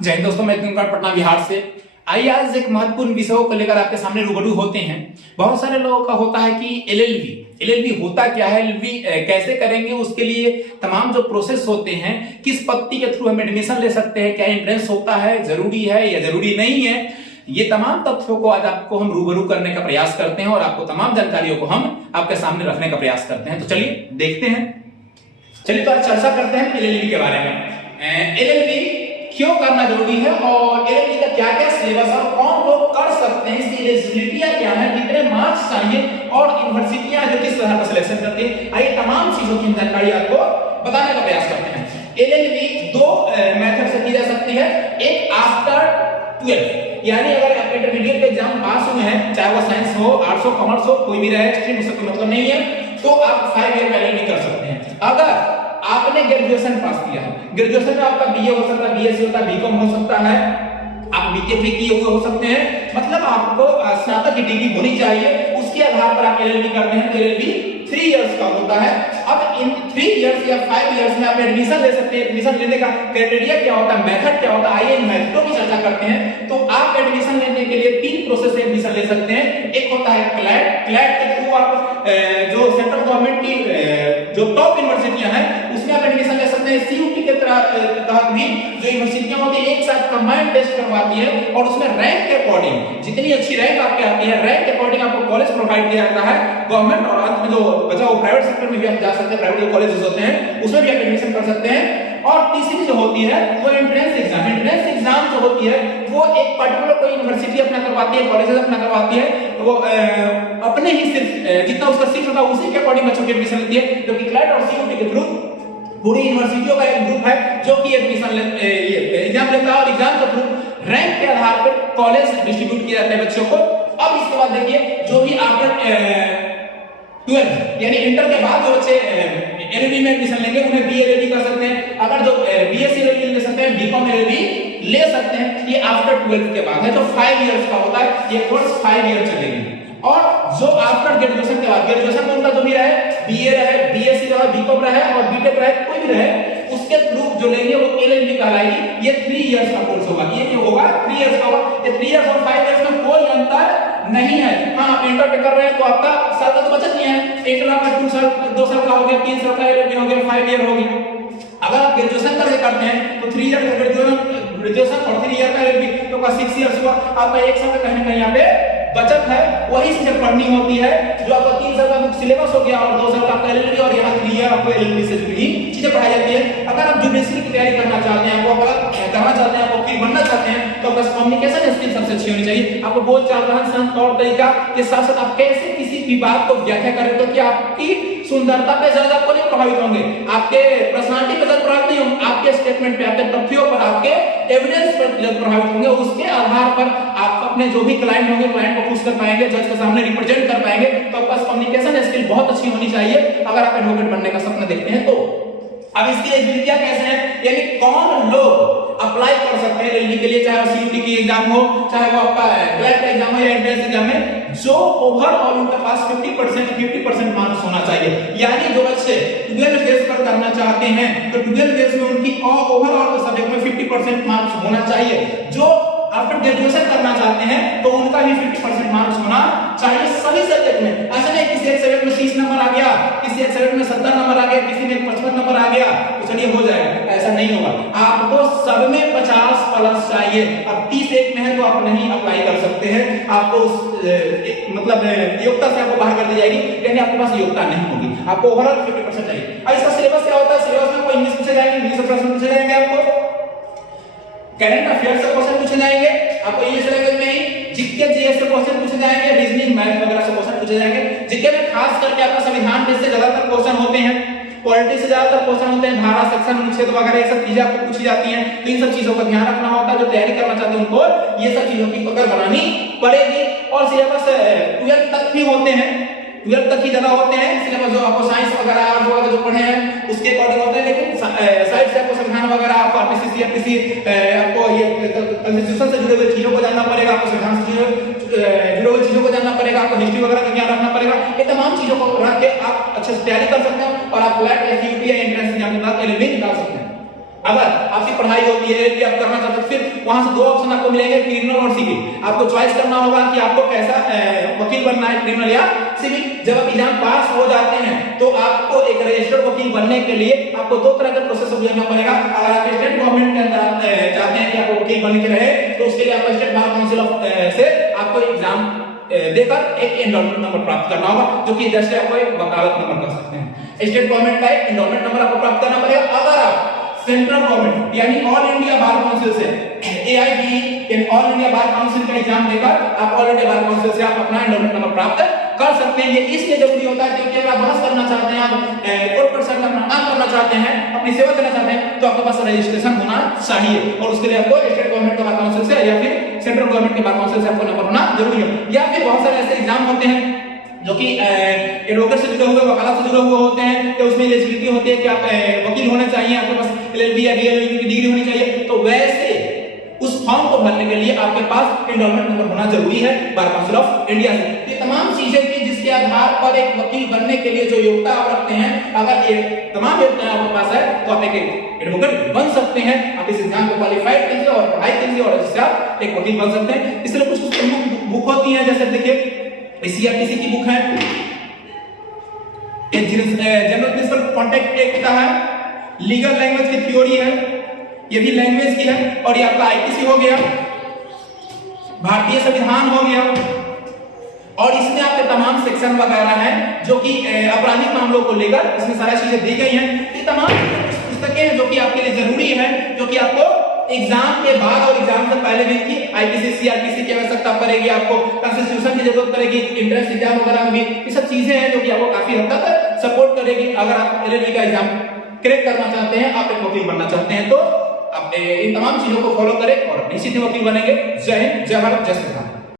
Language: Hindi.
जय हिंद दोस्तों, मैं किंकर पटना बिहार से। आइए आज एक महत्वपूर्ण विषयों को लेकर आपके सामने रूबरू होते हैं। बहुत सारे लोगों का होता है कि एलएलबी होता क्या है, एलएलबी कैसे करेंगे, उसके लिए तमाम जो प्रोसेस होते हैं, किस पत्ती के थ्रू हम एडमिशन ले सकते हैं, क्या एंट्रेंस होता है, जरूरी है या जरूरी नहीं है, ये तमाम तथ्यों को आज आपको हम रूबरू करने का प्रयास करते हैं और आपको तमाम जानकारियों को हम आपके सामने रखने का प्रयास करते हैं। तो चलिए देखते हैं। चलिए तो आज चर्चा करते हैं एलएलबी के बारे में। एलएलबी क्यों करना जरूरी है और एलएलबी का क्या क्या सिलेबस है, कौन लोग कर सकते हैं, इसकी एलिजिबिलिटियां क्या है, कितने मार्क्स चाहिए और यूनिवर्सिटियां जो किस तरह का सिलेक्शन करती है, आइए तमाम चीजों की जानकारी आपको बताने का प्रयास करते हैं। एलएलबी दो मेथड से की जा सकती है। एक आफ्टर 12, यानी अगर आप इंटरमीडिएट के एग्जाम पास हुए हैं, चाहे वो साइंस हो, आर्ट्स हो, कॉमर्स हो, कोई भी रहे स्ट्रीम, उससे कोई मतलब नहीं है, तो आप 5 ईयर का एलएलबी कर सकते हैं। अगर आपने ग्रेजुएशन पास किया है, ग्रेजुएशन में आपका बीए हो सकता है, बीएससी होता है, बीकॉम हो सकता है, आप बीटेक भी किए हुए हो सकते हैं, मतलब आपको स्नातक की डिग्री होनी चाहिए, उसके आधार पर आप एलएलबी करते हैं। तो एलएलबी 3 इयर्स का होता है। अब इन 3 इयर्स या 5 इयर्स में आप एडमिशन ले सकते हैं। एडमिशन लेने का क्राइटेरिया क्या होता है, मेथड क्या होता है, आइए इन मेथडों की चर्चा करते हैं। तो आप एडमिशन लेने के लिए 3 प्रोसेस से एडमिशन ले सकते हैं। एक होता है क्लैट के थ्रू आप जो सेंट्रल गवर्नमेंट की जो टॉप यूनिवर्सिटियां हैं उसमें आप एडमिशन ले सकते हैं। सीयूटी के तहत भी जो यूनिवर्सिटियां होती है एक साथ कंबाइंड टेस्ट करवाती है और उसमें रैंक के अकॉर्डिंग जितनी अच्छी रैंक आपके आती है, रैंक के अकॉर्डिंग आपको कॉलेज प्रोवाइड किया जाता है। गवर्नमेंट और अंत में जो बचा वो प्राइवेट सेक्टर में भी आप जा सकते हैं, प्राइवेट जो कॉलेजेस होते हैं उसमें भी आप एडमिशन कर सकते हैं। और तीसरी जो होती है वो एंट्रेंस एग्जाम। एंट्रेंस एग्जाम जो होती है वो एक पर्टिकुलर कोई यूनिवर्सिटी अपना करवाती है, कॉलेजेस अपना करवाती है, वो अपने ही सिर्फ जितना उसका सीट होता है उसी के अकॉर्डिंग बच्चों की एडमिशन लेती है। क्योंकि क्लैट और सीयूटी के थ्रू पूरी यूनिवर्सिटियों का एक ग्रुप है जो कि एडमिशन एग्जाम लेता है और एग्जाम के थ्रू रैंक के आधार पर कॉलेज डिस्ट्रीब्यूट किए जाते हैं बच्चों को। अब इसके बाद देखिए जो भी आफ्टर 12 यानी इंटर के बाद जो बच्चे एलएलबी में एडमिशन लेंगे उन्हें बी एलएलबी कर सकते हैं। अगर जो बीएससी एलएलबी ले सकते हैं, बीकॉम एलएलबी ले सकते हैं। ये आफ्टर 12 के बाद है, जो 5 इयर्स का होता है। ये कोर्स 5 इयर चलेगी। और जो आफ्टर ग्रेजुएशन के बाद, ग्रेजुएशन में उनका जो भी रहे, बीए रहे, बीएससी रहे, बीकॉम रहे और बीटेक रहे, कोई भी रहे, उसके थ्रू जो लेंगे वो एलएलबी कहलाएगी। ये 3 इयर्स का कोर्स होगा। ये जो होगा 3 इयर्स का होगा। ये 3 इयर्स और 5 इयर्स में कोई अंतर नहीं है। हाँ, आप इंटर पे कर रहे हैं तो आपका साल का तो बचत नहीं है। 1 लाख का 2 साल का हो गया, 3 साल का एलएलबी हो गया, 5 ईयर हो गया। अगर आप ग्रेजुएशन करके करते हैं तो 3 ईयर का ग्रेजुएशन और 3 ईयर का एलएलबी तो आपका 6 इयर्स हुआ। आपका 1 साल का कहीं ना कहीं यहाँ पे बचत है। वही चीजें पढ़नी होती है जो आपका 3 साल का सिलेबस हो गया और 2 साल का आपका एलएलबी और यहाँ 3 ईयर आपको एलएलबी से जुड़ी चीजें पढ़ाई जाती है। अगर आप जुडिशरी की तैयारी करना चाहते हैं, आपको करना चाहते हैं, आप वकील बनना चाहते हैं, तो आपका कम्युनिकेशन स्किल सबसे अच्छी होनी चाहिए। आपको बोल चाल, रहन सहन, तौर तरीका के साथ साथ आप कैसे किसी भी बात को व्याख्या करें तो कि आपकी सुंदरता पे ज्यादा आपको नहीं प्रभावित होंगे, आपके पर्सनालिटी पे ज्यादा प्रभावित नहीं होंगे, आपके स्टेटमेंट पे, आपके तथ्यों पर, आपके एविडेंस पर प्रभावित होंगे। उसके आधार पर आप अपने जो भी क्लाइंट होंगे, क्लाइंट को खुश कर पाएंगे, जज के सामने रिप्रेजेंट कर पाएंगे। तो आपके पास कम्युनिकेशन स्किल बहुत अच्छी होनी चाहिए अगर आप एडवोकेट बनने का सपना देखते हैं तो। अब इसकी एलिजिबिलिटी कैसे है, यानी कौन लोग अप्लाई कर सकते हैं एलएलबी के लिए, चाहे सीयूटी की एग्जाम हो, चाहे वो आपका क्लैट का एग्जाम हो या एंट्रेंस एग्जाम में, जो ओवरऑल उनके पास 50% मार्क्स होना चाहिए। यानी जो बच्चे 12 फेज पर करना चाहते हैं तो 12 फेज में उनकी ओवरऑल सब्जेक्ट में 50% मार्क्स होना चाहिए। जो आफ्टर ग्रेजुएशन करना चाहते हैं तो उनका भी 50% मार्क्स होना चाहिए सभी सब्जेक्ट में। ऐसा नहीं किसी एक सब्जेक्ट में 30 नंबर आ गया, किसी एक सब्जेक्ट में 70 नंबर आ गया, किसी में 55 नंबर आ गया तो चलिए हो जाएगा, ऐसा नहीं होगा। आपको सब में 50 प्लस चाहिए। अब 30 एक में है तो आप नहीं अप्लाई कर सकते हैं, आपको मतलब योग्यता से आपको बाहर कर दी जाएगी, यानी आपके पास योग्यता नहीं होगी। आपको ओवरऑल 50% चाहिए। अब इसका सिलेबस क्या होता है, सिलेबस में आपको इंग्लिश पूछे जाएंगे, इंग्लिश से प्रश्न पूछे जाएंगे, आपको करंट अफेयर्स से क्वेश्चन पूछे जाएंगे, आपको इंग्लिश लैंग्वेज में ही जीके जीएस से क्वेश्चन पूछे जाएंगे, रीजनिंग मैथ वगैरह से क्वेश्चन पूछे जाएंगे। जीके में खास करके आपका संविधान से ज्यादातर क्वेश्चन होते हैं, पॉलिटिक्स से ज्यादातर क्वेश्चन होते हैं, धारा सेक्शन अनुच्छेद वगैरह ये सब चीजें आपको पूछी जाती हैं। तो इन सब चीजों का ध्यान रखना होता है। जो तैयारी करना चाहते हैं उनको ये सब चीजों की पकड़ बनानी पड़ेगी। और सिलेबस 12 तक भी होते हैं, 12 तक ही ज्यादा होते हैं सिलेबस। जो आपको साइंस वगैरह आर्ट्स वगैरह जो पढ़े हैं उसके अकॉर्डिंग होते हैं, लेकिन साइड से आपको संविधान वगैरह, आपको आरपीसी एफपीसी, आपको ये कॉन्स्टिट्यूशन से जुड़े हुए चीजों को जानना पड़ेगा, आपको संविधान से जुड़े हुए चीजों को जानना पड़ेगा, आपको हिस्ट्री वगैरह का ज्ञान रखना पड़ेगा। ये तमाम चीजों को रख के आप अच्छे से तैयारी कर सकते हैं और आप क्लैट या सीयूटी या एंट्रेंस एग्जाम के बाद एलएलबी निकाल सकते हैं। अगर आपकी पढ़ाई होती है एलएलबी आप करना चाहते हो, फिर वहां से दो ऑप्शन आपको मिलेंगे, क्रिमिनल और सिविल। आपको चॉइस करना होगा कि आपको कैसा वकील बनना है, क्रिमिनल या सिविल। जब आप एग्जाम पास हो जाते हैं तो आपको एक रजिस्टर्ड वकील बनने के लिए आपको दो तरह का प्रोसेस गुजरना पड़ेगा। अगर आप स्टेट गवर्नमेंट के अंदर चाहते हैं कि आपको वकील बनने के रहे, तो उसके लिए आपको स्टेट बार काउंसिल से आपको एग्जाम देकर एक एनरोलमेंट नंबर प्राप्त करना होगा, जो कि जैसे आपको एक वकालत नंबर कर सकते हैं। स्टेट गवर्नमेंट का एक एनरोलमेंट नंबर आपको प्राप्त करना पड़ेगा। अगर आप सेंट्रल गवर्नमेंट यानी ऑल इंडिया बार काउंसिल से AIBE यानी ऑल इंडिया बार काउंसिल का एग्जाम देकर आप ऑल इंडिया बार काउंसिल से आप अपना एनरोलमेंट नंबर प्राप्त कर सकते हैं। ये इसलिए जरूरी होता है क्योंकि अगर आप बहस करना चाहते हैं, आप कोर्ट पर्सन का काम करना चाहते हैं, अपनी सेवा देना चाहते हैं, तो आपके पास रजिस्ट्रेशन होना चाहिए और उसके लिए आपको स्टेट गवर्नमेंट के बार काउंसिल से या फिर सेंट्रल गवर्नमेंट के बार काउंसिल से आपको नंबर होना जरूरी है। या फिर बहुत सारे ऐसे एग्जाम होते हैं जो कि एडवोकेट से जुड़े हुए, वकालत से जुड़े हुए होते हैं, तो उसमें एलिजिबिलिटी होती है कि आप वकील होने चाहिए, आपके पास एलएलबी या बीएलएलबी की डिग्री होनी चाहिए। तो वैसे उस फॉर्म को भरने के लिए आपके पास एनरोलमेंट नंबर होना जरूरी है बार काउंसिल ऑफ इंडिया से। ये तमाम चीजें थी जिसके आधार पर एक वकील बनने के लिए जो योग्यता आप रखते हैं, अगर ये तमाम योग्यताएं आपके पास है तो आप एक एडवोकेट बन सकते हैं। आप इस एग्जाम को क्वालिफाइड कीजिए और पढ़ाई कीजिए और इससे आप एक वकील बन सकते हैं। इसलिए कुछ कुछ प्रमुख बुक होती है, जैसे देखिए सीआरपीसी की बुक है, जनरल प्रिंसिपल कॉन्ट्रैक्ट एक्ट का है, लीगल लैंग्वेज की थ्योरी है, ये भी लैंग्वेज की है, और ये आपका आईपीसी हो गया, भारतीय संविधान हो गया, और इसमें आपके तमाम सेक्शन वगैरह हैं जो कि आपराधिक मामलों को लेकर इसमें सारी चीजें दी गई हैं। ये तमाम पुस्तकें हैं जो कि आपके लिए जरूरी है, जो कि आपको एग्जाम के बाद और एग्जाम से पहले भी की आईपीसी सीआरपीसी की आवश्यकता पड़ेगी, आपको कॉन्स्टिट्यूशन की जरूरत पड़ेगी, एंट्रेंस एग्जाम वगैरह में भी ये सब चीजें हैं जो कि आपको काफी हद तक सपोर्ट करेगी। अगर आप एलएलबी का एग्जाम क्रैक करना चाहते हैं, आप एक वकील बनना चाहते हैं, तो आप इन तमाम चीजों को फॉलो करें और निश्चित ही वकील बनेंगे। जय हिंद, जय भारत, जय श्री राम।